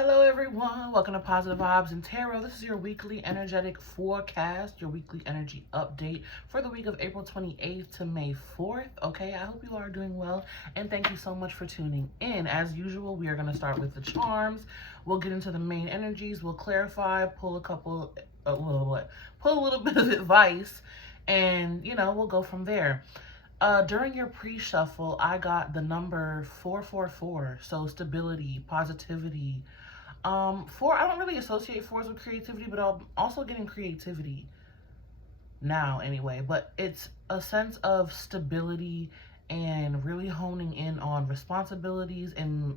Hello everyone, welcome to Positive Vibes and Tarot. This is your weekly energetic forecast, your weekly energy update for the week of April 28th to May 4th. Okay, I hope you are doing well and thank you so much for tuning in. As usual, we are going to start with the charms. We'll get into the main energies, we'll clarify, pull a little bit of advice, and we'll go from there. During your pre-shuffle, I got the number 444, so stability, positivity. Four, I don't really associate fours with creativity, but I'm also getting creativity now anyway. But it's a sense of stability and really honing in on responsibilities and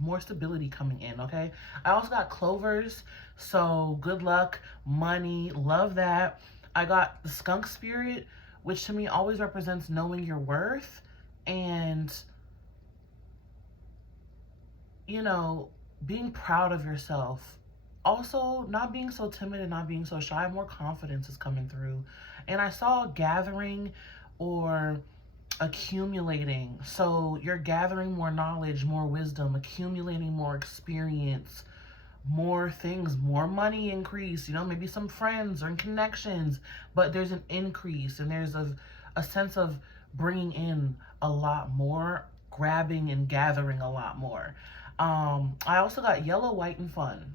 more stability coming in, okay? I also got clovers, so good luck, money, love that. I got the skunk spirit, which to me always represents knowing your worth and, being proud of yourself. Also, not being so timid and not being so shy, more confidence is coming through. And I saw gathering or accumulating. So you're gathering more knowledge, more wisdom, accumulating more experience, more things, more money increase, maybe some friends or connections, but there's an increase and there's a sense of bringing in a lot more, grabbing and gathering a lot more. I also got yellow, white, and fun.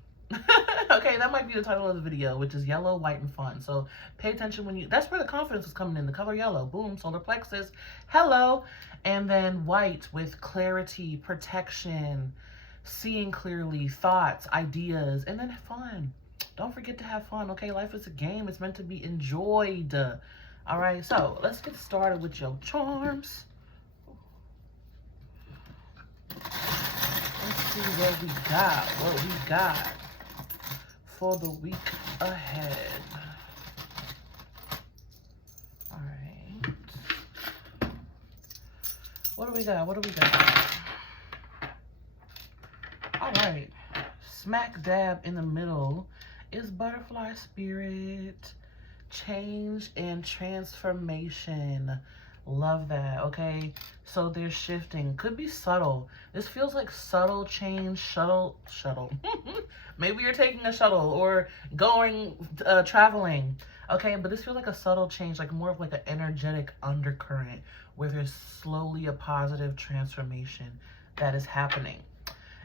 Okay, that might be the title of the video, which is yellow, white, and fun. So pay attention that's where the confidence is coming in. The color yellow, boom, solar plexus, hello. And then white with clarity, protection, seeing clearly, thoughts, ideas, and then fun. Don't forget to have fun, okay? Life is a game. It's meant to be enjoyed. All right, so let's get started with your charms. Let's see what we got for the week ahead. All right. What do we got? All right. Smack dab in the middle is butterfly spirit, change and transformation. Love that, okay? So there's shifting. Could be subtle. This feels like subtle change, shuttle. Maybe you're taking a shuttle or going, traveling. Okay, but this feels like a subtle change, like more of like an energetic undercurrent where there's slowly a positive transformation that is happening.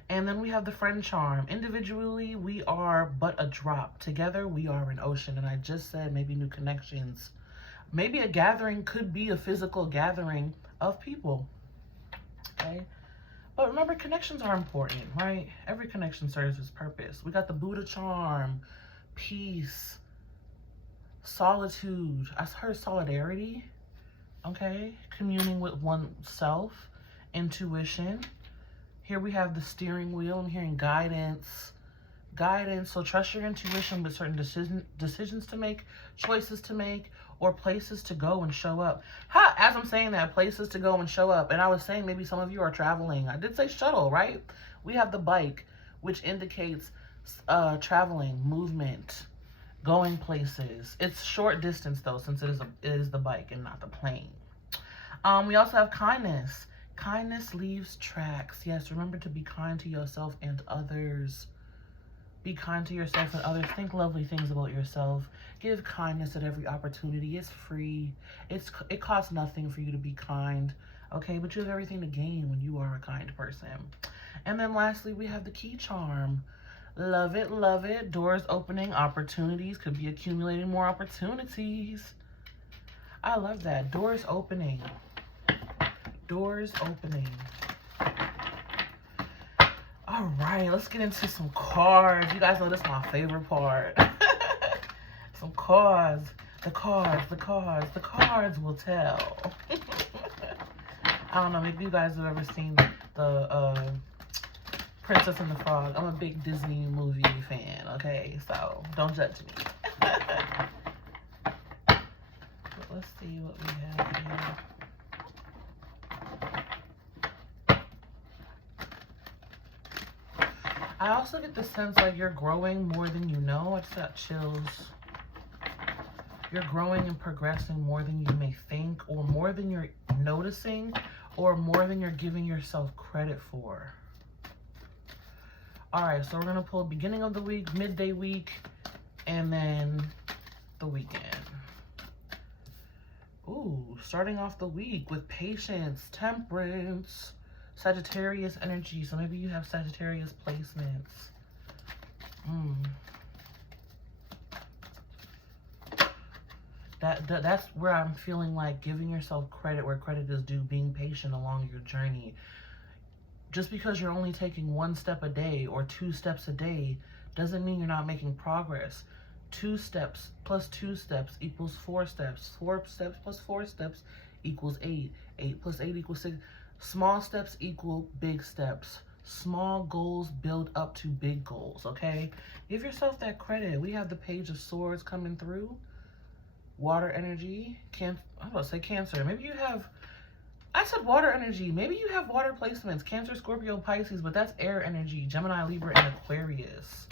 And then we have the friend charm. Individually, we are but a drop. Together, we are an ocean. And I just said maybe new connections. Maybe a gathering could be a physical gathering of people, okay? But remember, connections are important, right? Every connection serves its purpose. We got the Buddha charm, peace, solitude. I heard solidarity, okay? Communing with oneself, intuition. Here we have the steering wheel. I'm hearing guidance. So trust your intuition with certain decisions to make, choices to make, or places to go and show up. As I'm saying that, places to go and show up. And I was saying maybe some of you are traveling. I did say shuttle, right? We have the bike, which indicates traveling, movement, going places. It's short distance though, since it is the bike and not the plane. We also have kindness. Kindness leaves tracks. Yes, remember to be kind to yourself and others. Be kind to yourself and others. Think lovely things about yourself. Give kindness at every opportunity. It's free. It costs nothing for you to be kind. Okay, but you have everything to gain when you are a kind person. And then lastly, we have the key charm. Love it, love it. Doors opening, opportunities. Could be accumulating more opportunities. I love that. Doors opening. Doors opening. All right, let's get into some cards. You guys know this is my favorite part. Some cards. The cards will tell. I don't know, maybe you guys have ever seen the Princess and the Frog. I'm a big Disney movie fan, okay? So don't judge me. But let's see what we have here. I also get the sense like you're growing more than you know. I just got chills. You're growing and progressing more than you may think, or more than you're noticing, or more than you're giving yourself credit for. All right, so we're going to pull beginning of the week, midday week, and then the weekend. Ooh, starting off the week with patience, temperance, Sagittarius energy. So maybe you have Sagittarius placements. That's where I'm feeling like giving yourself credit where credit is due, being patient along your journey. Just because you're only taking 1 step a day or 2 steps a day doesn't mean you're not making progress. 2 steps plus 2 steps equals 4 steps. 4 steps plus 4 steps equals 8. 8 plus 8 equals 6. Small steps equal big steps. Small goals build up to big goals, okay? Give yourself that credit. We have the Page of Swords coming through. Water energy. I'm about to say Cancer. Maybe you have... I said water energy. Maybe you have water placements. Cancer, Scorpio, Pisces, but that's air energy. Gemini, Libra, and Aquarius.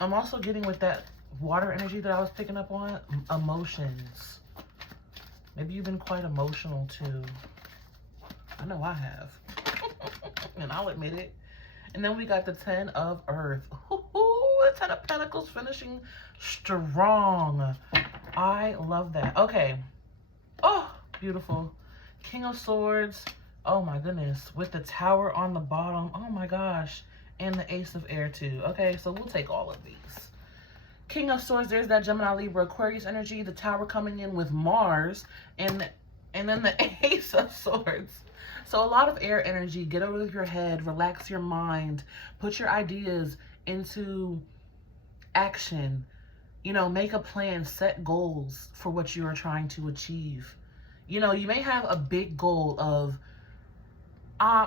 I'm also getting with that water energy that I was picking up on, emotions. Maybe you've been quite emotional too. I know I have. And I'll admit it. And then we got the 10 of Earth. The 10 of Pentacles finishing strong. I love that. Okay. Oh, beautiful. King of Swords. Oh my goodness. With the Tower on the bottom. Oh my gosh. And the Ace of Air too. Okay, so we'll take all of these. King of Swords, there's that Gemini, Libra, Aquarius energy. The Tower coming in with Mars. And then the Ace of Swords. So a lot of air energy. Get out of your head. Relax your mind. Put your ideas into action. You know, make a plan. Set goals for what you are trying to achieve. You know, you may have a big goal of,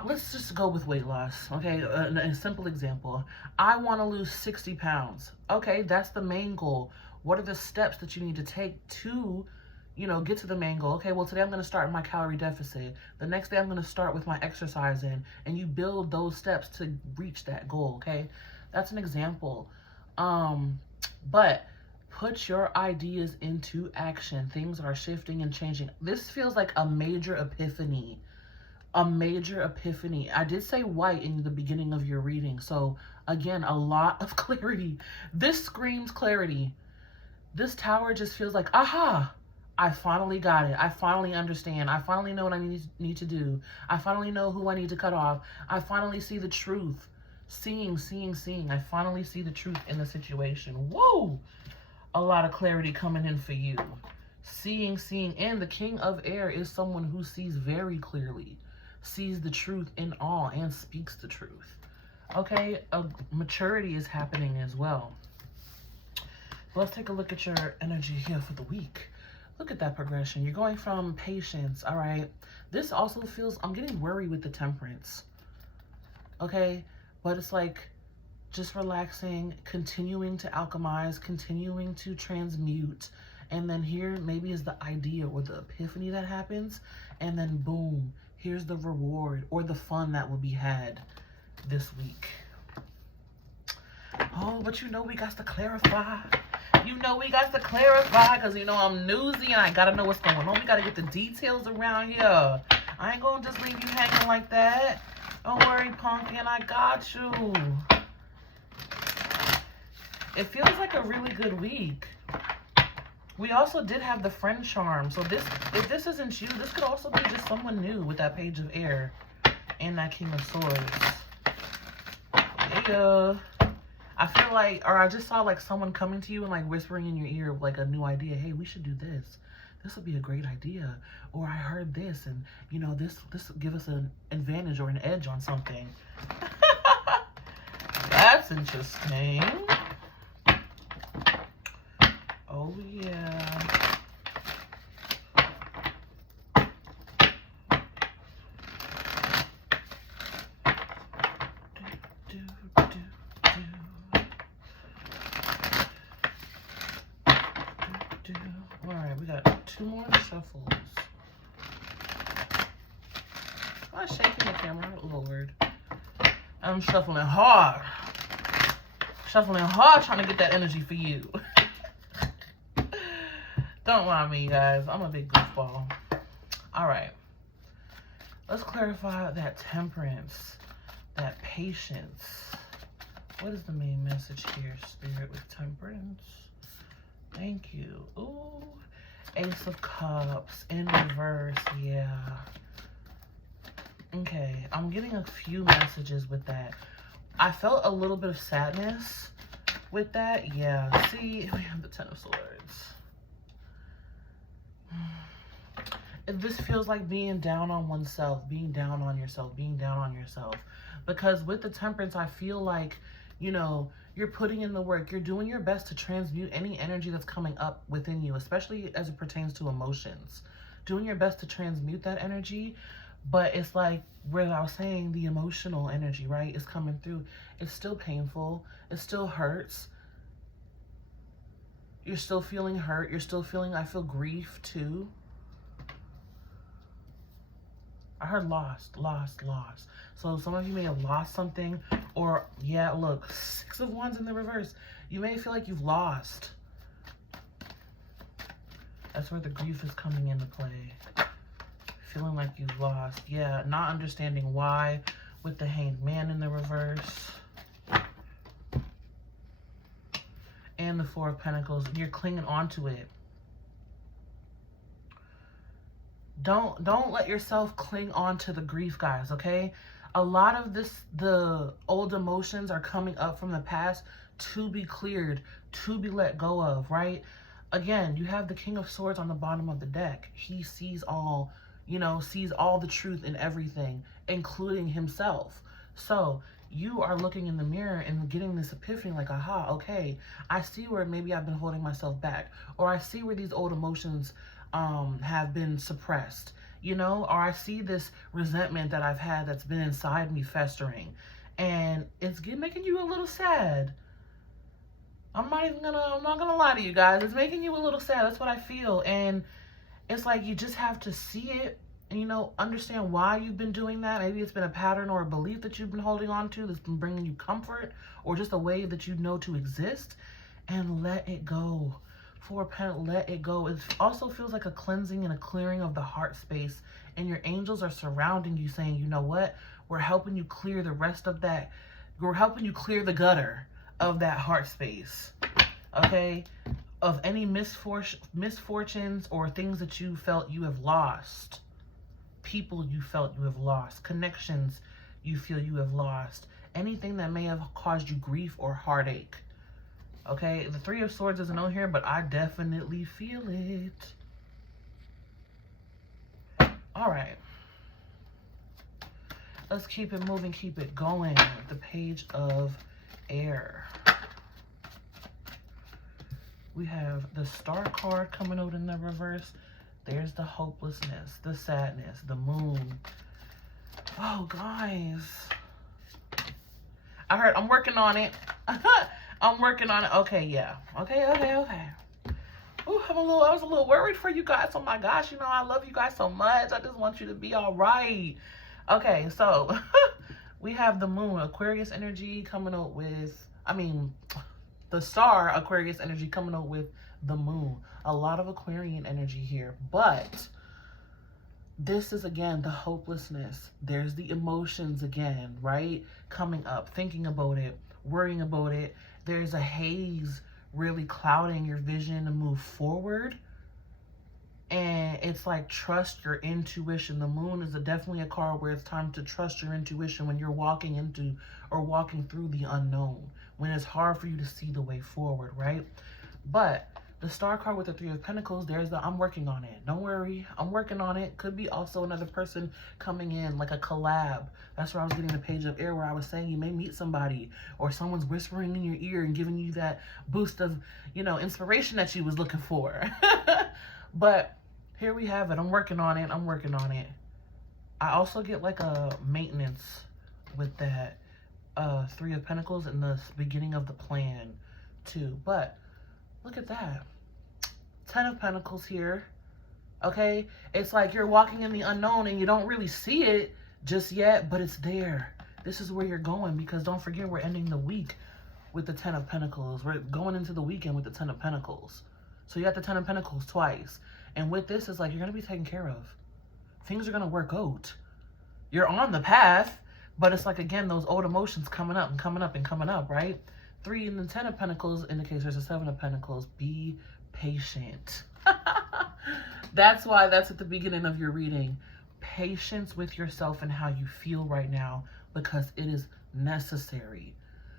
let's just go with weight loss, okay? A simple example. I want to lose 60 pounds. Okay, that's the main goal. What are the steps that you need to take to, you know, get to the main goal? Okay, well, today I'm going to start my calorie deficit. The next day I'm going to start with my exercise in, and you build those steps to reach that goal, okay? That's an example. But put your ideas into action. Things are shifting and changing. This feels like a major epiphany. A major epiphany. I did say white in the beginning of your reading. So again, a lot of clarity. This screams clarity. This Tower just feels like, aha, I finally got it. I finally understand. I finally know what I need to do. I finally know who I need to cut off. I finally see the truth. Seeing. I finally see the truth in the situation. Whoa! A lot of clarity coming in for you. Seeing. And the King of Air is someone who sees very clearly. Sees the truth in all and speaks the truth. Okay, a maturity is happening as well. Let's take a look at your energy here for the week. Look at that progression. You're going from patience, all right? This also feels, I'm getting worried with the temperance. Okay, but it's like just relaxing, continuing to alchemize, continuing to transmute. And then here maybe is the idea or the epiphany that happens. And then boom, here's the reward or the fun that will be had this week. Oh, but you know we got to clarify. You know we got to clarify because, you know, I'm newsy and I got to know what's going on. We got to get the details around here. I ain't going to just leave you hanging like that. Don't worry, Pumpkin, I got you. It feels like a really good week. We also did have the friend charm. So this, if this isn't you, this could also be just someone new with that Page of Air and that King of Swords. Yeah. I feel like, or I just saw like someone coming to you and like whispering in your ear like a new idea. Hey, we should do this. This would be a great idea. Or I heard this and, you know, this will give us an advantage or an edge on something. That's interesting. Oh, yeah. All right, we got 2 more shuffles. I'm not shaking the camera, Lord. I'm shuffling hard. Shuffling hard trying to get that energy for you. Don't mind me, guys. I'm a big goofball. All right. Let's clarify that temperance, that patience. What is the main message here, Spirit, with Temperance? Thank you. Ooh, Ace of Cups in reverse. Yeah. Okay, I'm getting a few messages with that. I felt a little bit of sadness with that. Yeah. See, we have the Ten of Swords. This feels like being down on oneself, being down on yourself, being down on yourself. Because with the Temperance, I feel like, you know, you're putting in the work. You're doing your best to transmute any energy that's coming up within you, especially as it pertains to emotions. Doing your best to transmute that energy. But it's like, where I was saying, the emotional energy, right, is coming through. It's still painful. It still hurts. You're still feeling hurt. You're still feeling, I feel grief too. I heard lost. So some of you may have lost something, or yeah, look, 6 of Wands in the reverse. You may feel like you've lost. That's where the grief is coming into play. Feeling like you've lost. Yeah, not understanding why with the Hanged Man in the reverse. And the 4 of Pentacles. You're clinging on to it. Don't let yourself cling on to the grief, guys, okay? A lot of the old emotions are coming up from the past to be cleared, to be let go of, right? Again, you have the King of Swords on the bottom of the deck. He sees all, you know, sees all the truth in everything, including himself. So you are looking in the mirror and getting this epiphany like, aha, okay, I see where maybe I've been holding myself back, or I see where these old emotions have been suppressed, you know, or I see this resentment that I've had that's been inside me festering, and it's making you a little sad. I'm not gonna lie to you guys. It's making you a little sad. That's what I feel. And it's like, you just have to see it and, you know, understand why you've been doing that. Maybe it's been a pattern or a belief that you've been holding on to that's been bringing you comfort, or just a way that you know to exist, and let it go. 4 of Pentacles, let it go. It also feels like a cleansing and a clearing of the heart space, and your angels are surrounding you saying, you know what, we're helping you clear the rest of that. We're helping you clear the gutter of that heart space, okay? Of any misfortunes or things that you felt you have lost. People you felt you have lost. Connections you feel you have lost. Anything that may have caused you grief or heartache. Okay, the 3 of Swords isn't on here, but I definitely feel it. All right. Let's keep it moving, keep it going. The Page of Air. We have the Star card coming out in the reverse. There's the hopelessness, the sadness, the Moon. Oh, guys. I heard, I'm working on it. I'm working on it. Okay, yeah. Okay. Ooh, I was a little worried for you guys. Oh my gosh, you know, I love you guys so much. I just want you to be all right. Okay, so we have the Moon, Aquarius energy coming out with, the Star, Aquarius energy coming out with the Moon. A lot of Aquarian energy here, but this is, again, the hopelessness. There's the emotions again, right? Coming up, thinking about it, worrying about it. There's a haze really clouding your vision to move forward. And it's like, trust your intuition. The Moon is definitely a card where it's time to trust your intuition when you're walking into or walking through the unknown, when it's hard for you to see the way forward, right? But the Star card with the 3 of Pentacles, there's the I'm working on it. Don't worry, I'm working on it. Could be also another person coming in, like a collab. That's where I was getting the Page of Air, where I was saying you may meet somebody, or someone's whispering in your ear and giving you that boost of, you know, inspiration that you was looking for. But here we have it. I'm working on it. I'm working on it. I also get like a maintenance with that 3 of Pentacles in the beginning of the plan too. But look at that. 10 of Pentacles here. Okay? It's like you're walking in the unknown and you don't really see it just yet, but it's there. This is where you're going, because don't forget, we're ending the week with the 10 of Pentacles. We're going into the weekend with the 10 of Pentacles. So you got the 10 of Pentacles twice. And with this, it's like you're going to be taken care of. Things are going to work out. You're on the path. But it's like, again, those old emotions coming up and coming up and coming up, right? 3 and the 10 of Pentacles indicates there's a 7 of Pentacles. Be patient. That's why that's at the beginning of your reading. Patience with yourself and how you feel right now, because it is necessary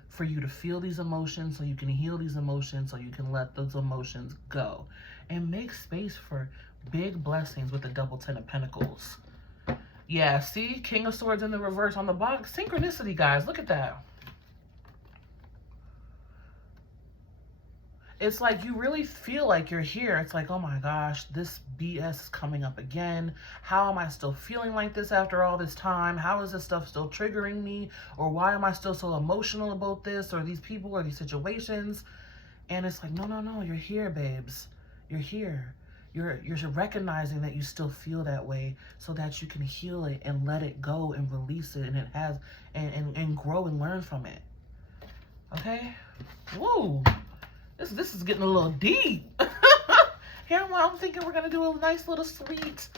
for you to feel these emotions so you can heal these emotions, so you can let those emotions go. And make space for big blessings with the double 10 of Pentacles. Yeah, see? King of Swords in the reverse on the box. Synchronicity, guys. Look at that. It's like you really feel like you're here. It's like, oh my gosh, this BS is coming up again. How am I still feeling like this after all this time? How is this stuff still triggering me? Or why am I still so emotional about this or these people or these situations? And it's like, no, you're here, babes. You're here. You're recognizing that you still feel that way so that you can heal it and let it go and release it, and it has and grow and learn from it. Okay? Woo! This is getting a little deep. Here I'm thinking we're gonna do a nice little sweet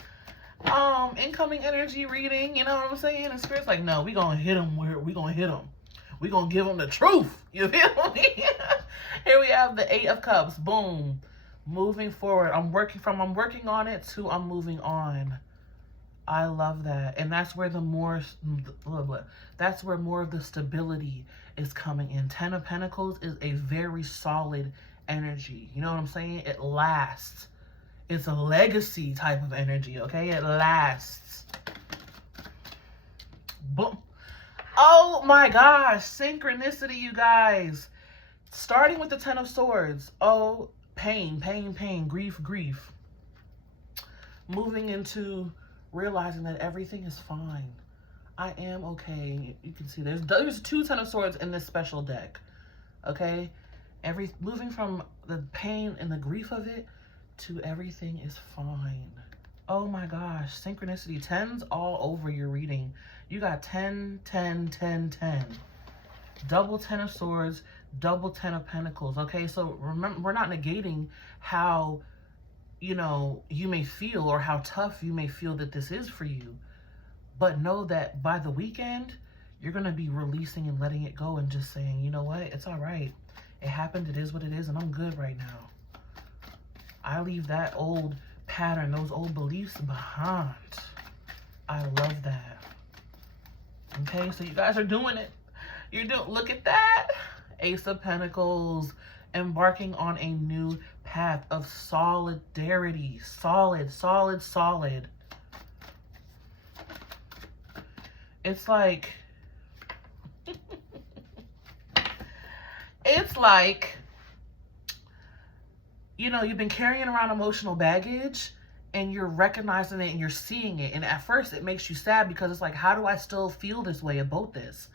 incoming energy reading, you know what I'm saying? And Spirit's like, no, we gonna hit them where we gonna hit them. We gonna give them the truth. You feel me? Here we have the 8 of Cups. Boom. Moving forward. I'm working on it to I'm moving on. I love that. And that's where that's where more of the stability is coming in. 10 of Pentacles is a very solid energy. You know what I'm saying? It lasts. It's a legacy type of energy, okay? It lasts. Boom. Oh my gosh. Synchronicity, you guys. Starting with the 10 of Swords. Oh, pain, grief. Moving into realizing that everything is fine. I am okay. You can see there's 2 10 of Swords in this special deck. Okay? Moving from the pain and the grief of it to everything is fine. Oh my gosh. Synchronicity. 10's all over your reading. You got 10, 10, 10, 10. Double 10 of Swords, double 10 of Pentacles. Okay, so remember, we're not negating how, you know, you may feel or how tough you may feel that this is for you. But know that by the weekend, you're going to be releasing and letting it go and just saying, you know what, it's all right. It happened, it is what it is, and I'm good right now. I leave that old pattern, those old beliefs behind. I love that. Okay, so you guys are doing it. Look at that. Ace of Pentacles, embarking on a new path of solidarity. Solid. It's like, you know, you've been carrying around emotional baggage and you're recognizing it and you're seeing it. And at first it makes you sad because it's like, how do I still feel this way about this?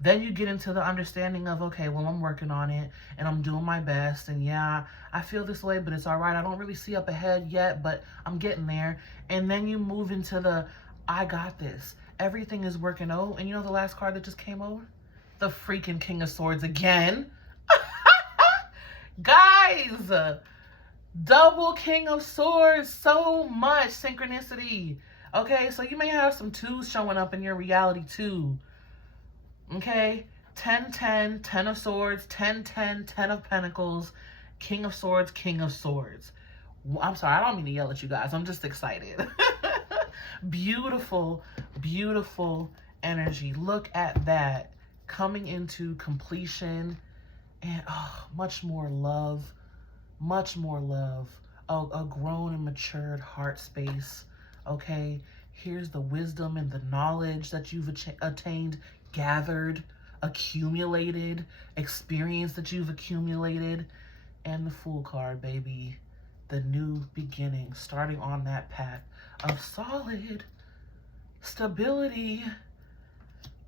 Then you get into the understanding of, okay, well, I'm working on it and I'm doing my best. And yeah, I feel this way, but it's all right. I don't really see up ahead yet, but I'm getting there. And then you move into the, I got this. Everything is working out. And you know the last card that just came over? The freaking King of Swords again. Guys, double King of Swords. So much synchronicity. Okay, so you may have some 2s showing up in your reality too. Okay, 10, 10, 10 of Swords, 10, 10, 10 of Pentacles, King of Swords, King of Swords. I'm sorry, I don't mean to yell at you guys. I'm just excited. Beautiful, beautiful energy. Look at that. Coming into completion and much more love. Much more love. A grown and matured heart space. Okay, here's the wisdom and the knowledge that you've attained, gathered, accumulated, experience that you've accumulated, and the Fool card, baby. The new beginning, starting on that path of solid stability.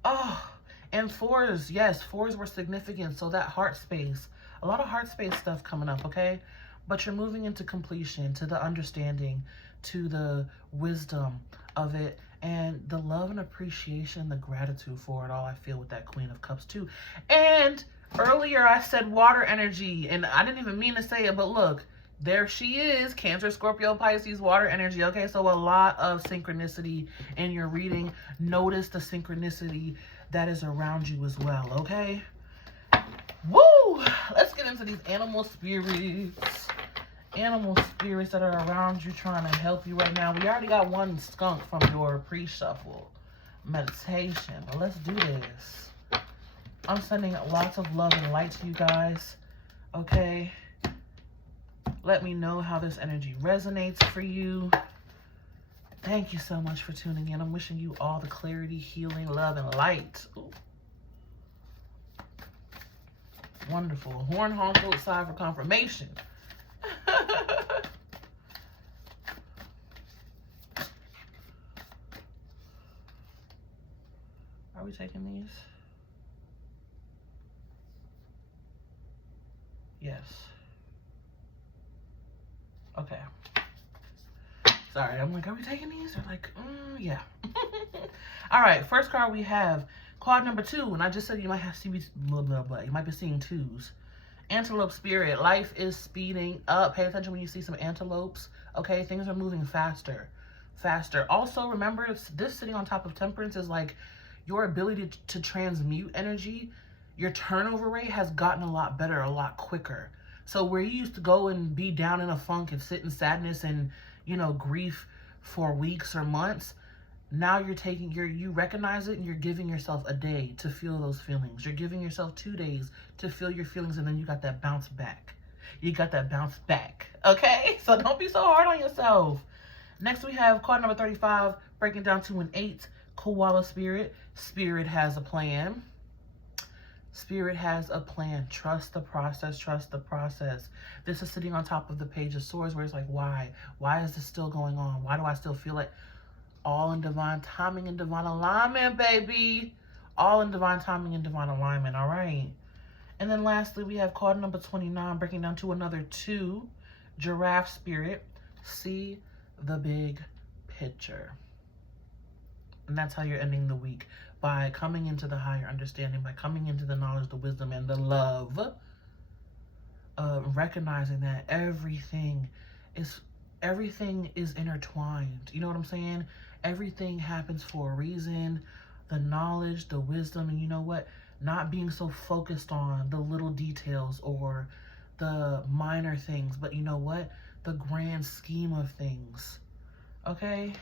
Oh, and 4s, yes, 4s were significant. So that heart space, a lot of heart space stuff coming up, okay? But you're moving into completion, to the understanding, to the wisdom of it, and the love and appreciation, the gratitude for it all. I feel with that Queen of Cups too. And earlier I said water energy, and I didn't even mean to say it, but look, there she is. Cancer, Scorpio, Pisces, water energy. Okay, so a lot of synchronicity in your reading. Notice the synchronicity that is around you as well, okay? Woo! Let's get into these animal spirits. Animal spirits that are around you trying to help you right now. We already got one skunk from your pre-shuffle meditation, but let's do this. I'm sending lots of love and light to you guys, okay? Let me know how this energy resonates for you. Thank you so much for tuning in. I'm wishing you all the clarity, healing, love, and light. Ooh. Wonderful. Horn honk outside for confirmation. Are we taking these? Yes. Okay. Sorry, I'm like, are we taking these? They're like, yeah. All right, first card we have card number 2, and I just said you might have to blah, blah, blah. You might be seeing 2s. Antelope spirit, life is speeding up. Pay attention when you see some antelopes. Okay, things are moving faster. Also, remember, this sitting on top of temperance is like your ability to transmute energy. Your turnover rate has gotten a lot better, a lot quicker. So where you used to go and be down in a funk and sit in sadness and, you know, grief for weeks or months, now you recognize it and you're giving yourself a day to feel those feelings. You're giving yourself 2 days to feel your feelings, and then you got that bounce back. Okay? So don't be so hard on yourself. Next we have card number 35, breaking down to an 8, koala spirit. Spirit has a plan. Spirit has a plan. Trust the process. This is sitting on top of the Page of Swords, where it's like, why? Why is this still going on? Why do I still feel it? All in divine timing and divine alignment, baby. All in divine timing and divine alignment, all right? And then lastly, we have card number 29, breaking down to another 2, giraffe spirit. See the big picture. And that's how you're ending the week. By coming into the higher understanding, by coming into the knowledge, the wisdom, and the love of recognizing that everything is intertwined. You know what I'm saying? Everything happens for a reason. The knowledge, the wisdom, and you know what? Not being so focused on the little details or the minor things, but you know what? The grand scheme of things. Okay?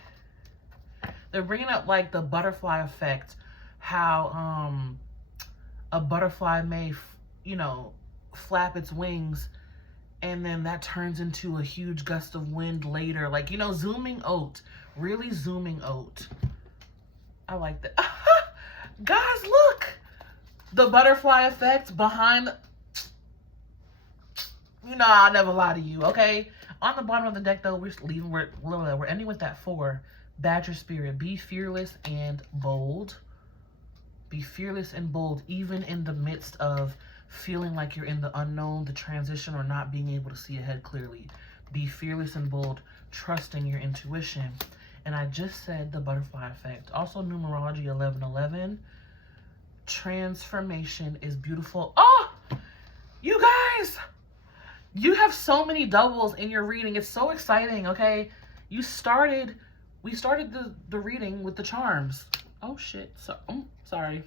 They're bringing up like the butterfly effect, how a butterfly may, flap its wings, and then that turns into a huge gust of wind later. Like, zooming out. Really zooming out. I like that. Guys, look! The butterfly effect behind... I'll never lie to you, okay? On the bottom of the deck, though, we're ending with that 4. Badger spirit. Be fearless and bold. Be fearless and bold, even in the midst of feeling like you're in the unknown, the transition, or not being able to see ahead clearly. Be fearless and bold, trusting your intuition. And I just said the butterfly effect. Also, numerology 1111. Transformation is beautiful. Oh, you guys, you have so many doubles in your reading. It's so exciting, okay? We started the reading with the charms. Oh, shit. Sorry.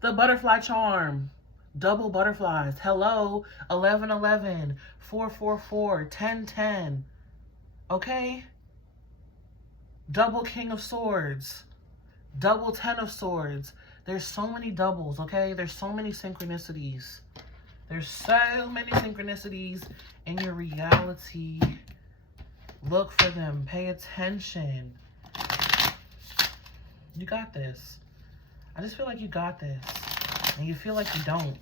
The butterfly charm. Double butterflies. Hello. 1111. 444. 1010. Okay? Double King of Swords. Double 10 of Swords. There's so many doubles, okay? There's so many synchronicities. There's so many synchronicities in your reality. Look for them. Pay attention. You got this. I just feel like you got this. And you feel like you don't.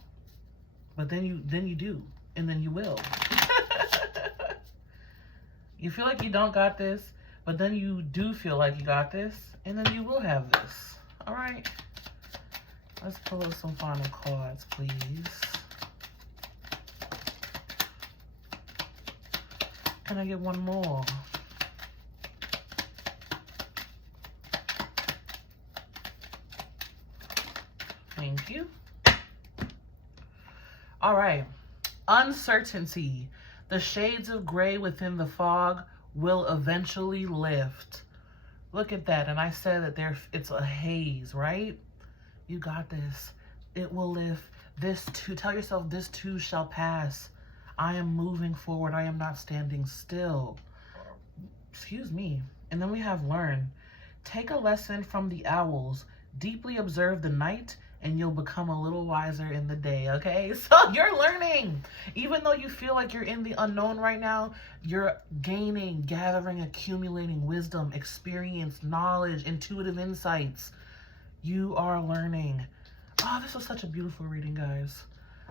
But then you do. And then you will. You feel like you don't got this. But then you do feel like you got this. And then you will have this. Alright? Let's pull up some final cards, please. Can I get one more? Thank you. All right. Uncertainty. The shades of gray within the fog will eventually lift. Look at that. And I said that it's a haze, right? You got this. It will lift. This too, tell yourself, this too shall pass. I am moving forward. I am not standing still. Excuse me. And then we have learn. Take a lesson from the owls. Deeply observe the night and you'll become a little wiser in the day, okay? So you're learning. Even though you feel like you're in the unknown right now, you're gaining, gathering, accumulating wisdom, experience, knowledge, intuitive insights. You are learning. Oh, this was such a beautiful reading, guys.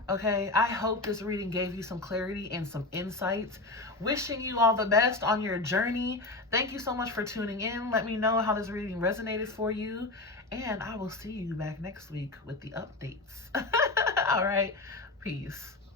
Okay, I hope this reading gave you some clarity and some insights. Wishing you all the best on your journey. Thank you so much for tuning in. Let me know how this reading resonated for you. And I will see you back next week with the updates. All right, peace.